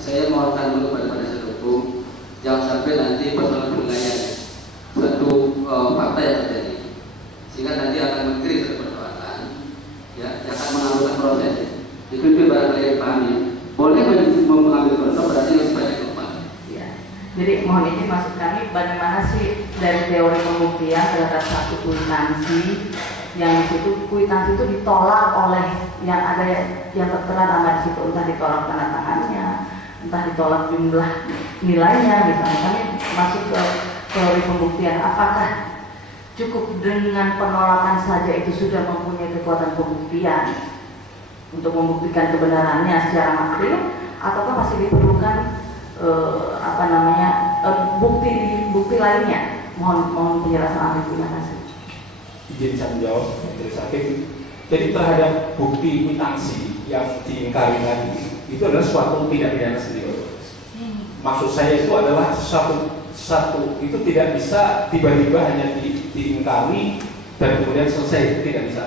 saya mohonkan dulu pada penasihat hukum, jangan sampai nanti persoalan penilaian satu fakta yang terjadi, sehingga nanti akan mengkritik satu persoalan, ya, yang akan mengalami proses. Itu barangkali yang pahami. Boleh mengambil contoh berarti yang sebanyak lupa. Ya. Jadi mohon izin maksud kami, bagaimana sih dari teori pembuktian terhadap satu kuitansi yang di situ kuitansi itu ditolak oleh yang ada yang tertera nama di situ, entah ditolak tanda tangannya, entah ditolak jumlah nilainya, misalnya kami masuk ke teori pembuktian, apakah cukup dengan penolakan saja itu sudah mempunyai kekuatan pembuktian untuk membuktikan kebenarannya secara material, ataukah masih diperlukan bukti lainnya? Mohon penjelasan ahli. Terima kasih. Izin saya menjawab, Majelis Hakim. Jadi terhadap bukti kwitansi yang diingkari tadi itu adalah suatu tindak pidana sendiri. Maksud saya itu adalah satu itu tidak bisa tiba-tiba hanya diingkari dan kemudian selesai, tidak bisa.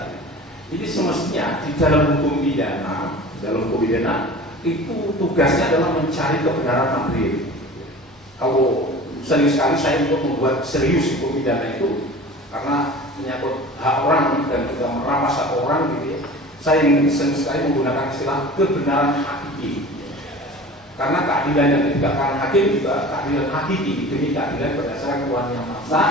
Jadi semestinya di dalam hukum pidana, itu tugasnya adalah mencari kebenaran material. Kalau serius sekali saya untuk membuat serius hukum pidana itu karena menyangkut hak orang dan juga merampas hak orang gitu ya. Saya ingin sekali menggunakan istilah kebenaran hakiki. Karena keadilan yang ditegakkan hakim juga keadilan hakiki, demi keadilan berdasarkan Tuhan yang Maha Esa,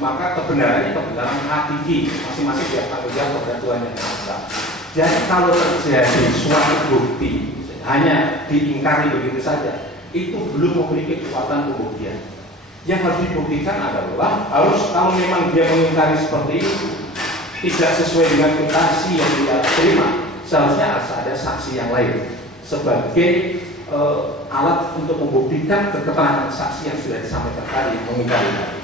maka kebenarannya kebenaran hakiki, masing-masing dia tanggung jawab kepada Tuhan yang Maha Esa. Jadi kalau terjadi suatu bukti hanya diingkari begitu saja, itu belum memiliki kekuatan pembuktian. Yang harus dibuktikan adalah kalau memang dia mengingkari seperti itu tidak sesuai dengan kwitansi yang dia terima, seharusnya harus ada saksi yang lain sebagai alat untuk membuktikan keterangan saksi yang sudah disampaikan tadi, mengingkari tadi.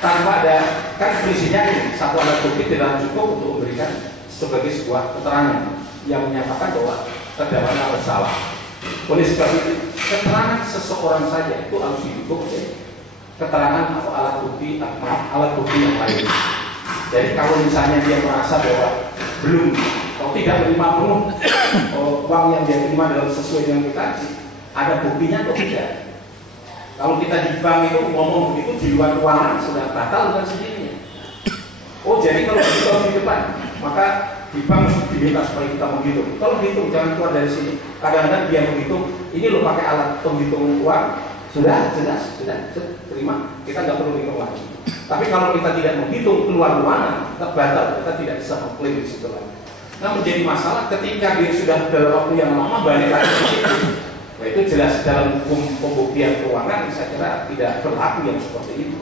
Tanpa ada, kan prinsipnya ini satu alat bukti tidak cukup untuk memberikan sebagai sebuah keterangan yang menyatakan bahwa terdakwanya bersalah. Oleh sebab itu, keterangan seseorang saja itu harus didukung oleh keterangan atau alat bukti yang lain. Jadi kalau misalnya dia merasa bahwa belum atau tidak menerima penuh uang yang dia terima dalam sesuai dengan kwitansi, ada buktinya atau tidak? Kalau kita di bank itu ngomong begitu di luar ruangan sudah batal dengan sendirinya. Oh jadi kalau begitu harus di depan, maka di bank diminta supaya kita menghitung. Kalau menghitung jangan keluar dari sini. Kadang-kadang dia menghitung, ini lo pakai alat penghitung uang, sudah terima, kita nggak perlu hitung lagi. Tapi kalau kita tidak menghitung keluar ruangan, kita batal, kita tidak bisa mengklaim di situ lagi. Nah menjadi masalah ketika dia sudah dalam waktu yang lama balik lagi ke situ. Nah, itu jelas dalam hukum pembuktian keuangan saya kira tidak berlaku yang seperti itu.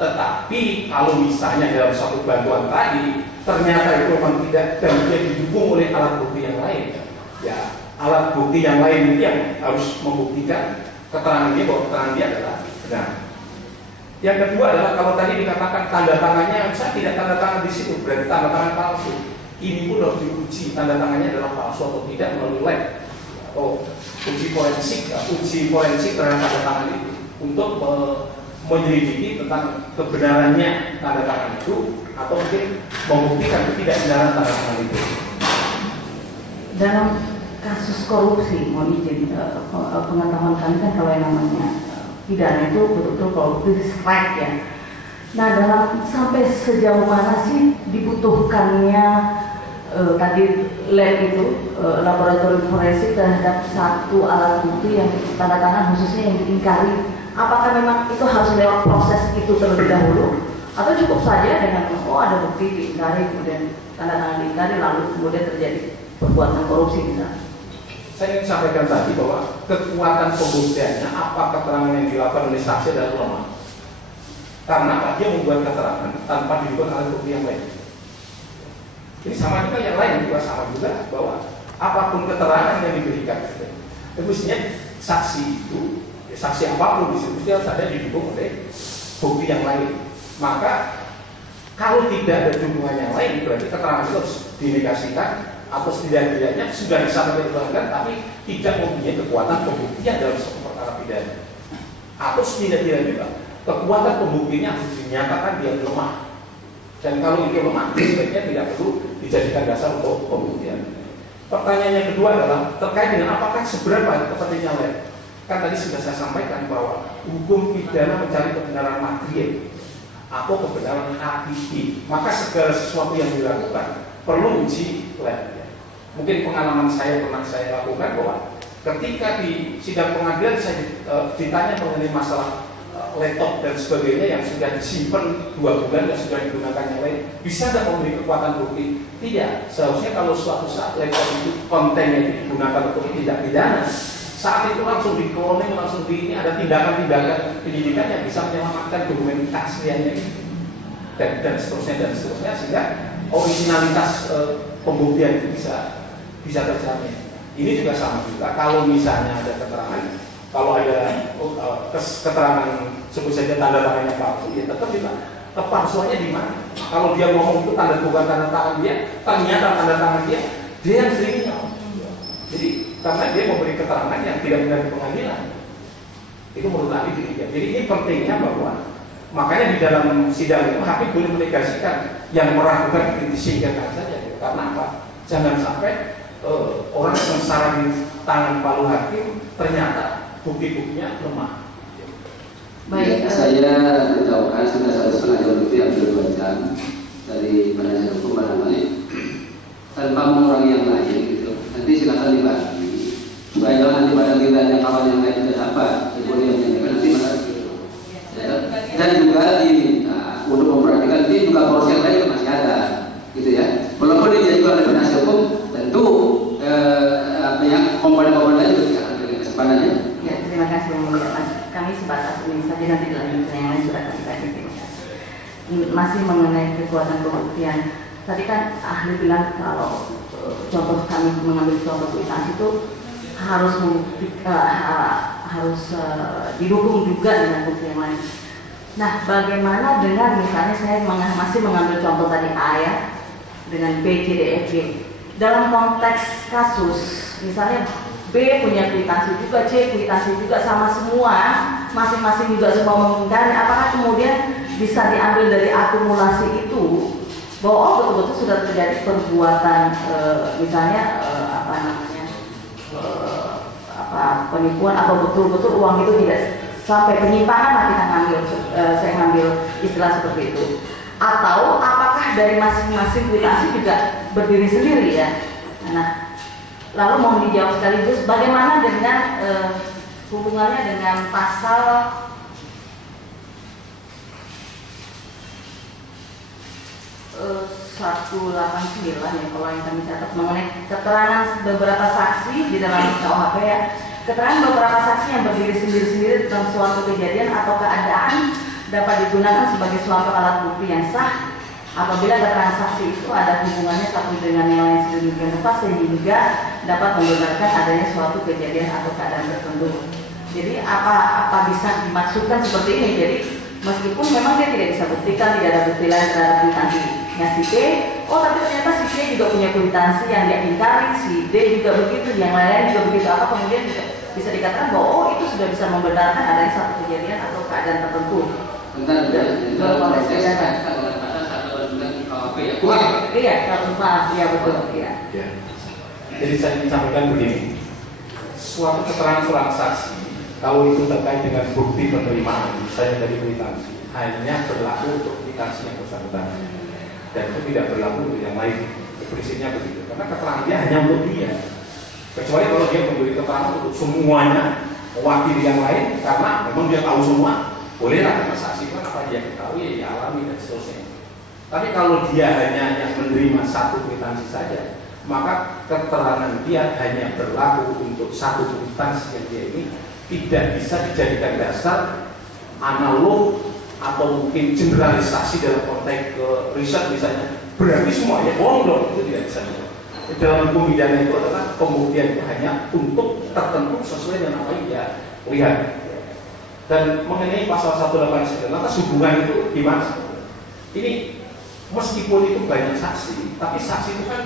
Tetapi kalau misalnya dalam suatu bantuan tadi ternyata itu memang tidak dan dia didukung oleh alat bukti yang lain, ya alat bukti yang lain itu yang harus membuktikan keterangan dia bahwa keterangan dia adalah benar. Yang kedua adalah kalau tadi dikatakan tanda tangannya, saya tidak tanda tangan di situ, berarti tanda tangan palsu. Ini pun harus diuji tanda tangannya adalah palsu atau tidak melalui lab atau uji forensik terhadap tanda tangan itu untuk menyelidiki tentang kebenarannya tanda tangan itu atau mungkin membuktikan ketidakbenaran tanda tangan itu. Dalam kasus korupsi, mohon izin pengetahuan kami kan kalau yang namanya pidana itu betul-betul korupsi strike ya. Nah dalam sampai sejauh mana sih dibutuhkannya tadi lab itu laboratorium forensik terhadap satu alat bukti yang tanda tangan khususnya yang diingkari? Apakah memang itu harus lewat proses itu terlebih dahulu atau cukup saja dengan ada bukti diingkari kemudian tanda tangan diingkari lalu kemudian terjadi perbuatan korupsi misalnya? Saya ingin sampaikan tadi bahwa kekuatan pembuktiannya apa keterangan yang dilakukan oleh saksi adalah lemah. Karena dia membuat keterangan tanpa didukung alat bukti yang lain. Ini sama juga yang lain juga sama juga bahwa apapun keterangan yang diberikan, mestinya saksi itu, saksi apapun mesti harus ada didukung oleh bukti yang lain. Maka kalau tidak ada dukungan yang lain, berarti keterangan itu harus dinegasikan atau setidaknya sudah disampaikan pelanggan tapi tidak mempunyai kekuatan pembuktian dalam suatu perkara pidana. Atau setidaknya juga kekuatan pembuktiannya harus dinyatakan dia lemah. Dan kalau itu lemah, sebaiknya tidak perlu dijadikan dasar untuk pembuktian. Pertanyaan yang kedua adalah terkait dengan apakah seberapa kepentingan lain. kan tadi sudah saya sampaikan bahwa hukum pidana mencari kebenaran material atau kebenaran hakiki, maka segala sesuatu yang dilakukan perlu uji lab. Mungkin pengalaman saya pernah saya lakukan bahwa ketika di sidang pengadilan saya ditanya mengenai masalah laptop dan sebagainya yang sudah disimpan 2 bulan dan sudah digunakan yang lain, bisa tidak memberi kekuatan bukti? Tidak. Seharusnya kalau suatu saat laptop itu kontennya digunakan untuk tindak pidana, saat itu langsung di-cloning, langsung di ini ada tindakan-tindakan penyidikan yang bisa menyelamatkan dokumen keasliannya itu dan seterusnya sehingga originalitas pembuktian itu bisa terjamin. Ini juga sama juga kalau misalnya ada keterangan, kalau ada keterangan sebut saja tanda tangannya palsu, ya tetap juga kepalsuannya di mana? Kalau dia ngomong itu bukan tanda tangan dia, ternyata tanda tangan dia yang kriminal. Jadi karena dia memberi keterangan yang tidak benar di pengadilan, itu menurut ahli demikian. Jadi ini pentingnya bahwa makanya di dalam sidang itu hakim boleh menegasikan yang meragukan disingkirkan saja. Karena apa? Jangan sampai orang sengsara di tangan palu hakim ternyata bukti-buktinya lemah. Baik, saya beritahukan sudah 1,5 jam lebih, hampir 2 jam dari penasihat hukum barangkali tanpa mengurangi yang lain gitu. Nanti silakan dibagi supaya jangan nanti pada lidahnya kawan yang lain tidak dapat kemudian menyampaikan nanti malah gitu. Dan juga diminta untuk memperhatikan dia juga proses yang lain masih ada gitu ya. Walaupun dia juga ada penasihat hukum, tentu komponen-komponen lain juga tidak akan berikan kesempatannya. Ya, terima kasih yang mulia Mas. Kami sebatas ini saja, nanti dilanjutkan yang lain sudah kami kaji. Masih mengenai kekuatan pembuktian. Tadi kan ahli bilang kalau contoh kami mengambil contoh kuitansi itu harus didukung juga dengan bukti yang lain. Nah, bagaimana dengan misalnya saya masih mengambil contoh tadi A ya, dengan B, C, D, E, F, G. Dalam konteks kasus, misalnya B punya kwitansi juga, C kwitansi juga, sama semua, masing-masing juga semua mengingkari. Apakah kemudian bisa diambil dari akumulasi itu bahwa betul-betul sudah terjadi perbuatan misalnya penipuan atau betul-betul uang itu tidak sampai penyimpangan lah kita saya ngambil istilah seperti itu. Atau apakah dari masing-masing kwitansi juga berdiri sendiri ya? Nah, lalu mau dijawab sekaligus bagaimana dengan hubungannya dengan pasal 189 ya kalau yang kami catat mengenai keterangan beberapa saksi di dalam KUHP ya. Keterangan beberapa saksi yang berdiri sendiri-sendiri tentang suatu kejadian atau keadaan dapat digunakan sebagai suatu alat bukti yang sah apabila keterangan saksi itu ada hubungannya satu dengan yang lain sedemikian rupa sehingga dapat membenarkan adanya suatu kejadian atau keadaan tertentu. Jadi apa bisa dimaksudkan seperti ini? Jadi meskipun memang dia tidak bisa buktikan, tidak ada bukti lain terhadap kwitansinya si B, tapi ternyata si C juga punya kwitansi yang dia ingkari, si D juga begitu, yang lain juga begitu, apa kemudian juga bisa dikatakan bahwa itu sudah bisa membenarkan adanya satu kejadian atau keadaan tertentu. Bentar, kalau proses kan pada saat bulan KUHP ya. Iya, ya betul, iya. Jadi saya ingin sampaikan begini, suatu keterangan seorang saksi kalau itu terkait dengan bukti penerimaan misalnya dari kwitansi hanya berlaku untuk kwitansi yang bersangkutan dan itu tidak berlaku untuk yang lain. Prinsipnya begitu karena keterangan dia hanya untuk dia, kecuali kalau dia memberi keterangan untuk semuanya mewakili yang lain karena memang dia tahu semua, bolehlah karena saksi kan apa dia ketahui ya alami dan seterusnya. Tapi kalau dia hanya yang menerima satu kwitansi saja, maka keterangan dia hanya berlaku untuk satu kwitansi yang dia ini, tidak bisa dijadikan dasar analog atau mungkin generalisasi dalam konteks riset misalnya. Berarti semuanya bohong dong, itu tidak bisa. Dalam hukum pidana itu adalah pembuktian itu hanya untuk tertentu sesuai dengan apa yang dia lihat. Dan mengenai pasal 189, lantas hubungan itu gimana? Ini meskipun itu banyak saksi, tapi saksi itu kan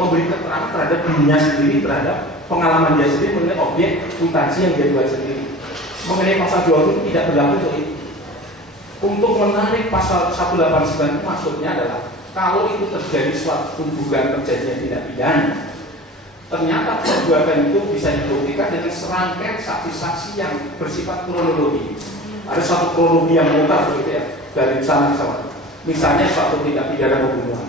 memberi keterangan terhadap dirinya sendiri, terhadap pengalaman dia sendiri mengenai objek kwitansi yang dia buat sendiri. Mengenai pasal 2 itu tidak berlaku untuk itu. Untuk menarik pasal 189 itu maksudnya adalah kalau itu terjadi suatu dugaan terjadinya tindak pidana, ternyata perbuatan itu bisa dibuktikan dengan serangkaian saksi-saksi yang bersifat kronologi. Ada satu kronologi yang mutar begitu ya, dari sana ke sana. Misalnya suatu tindak pidana pembunuhan.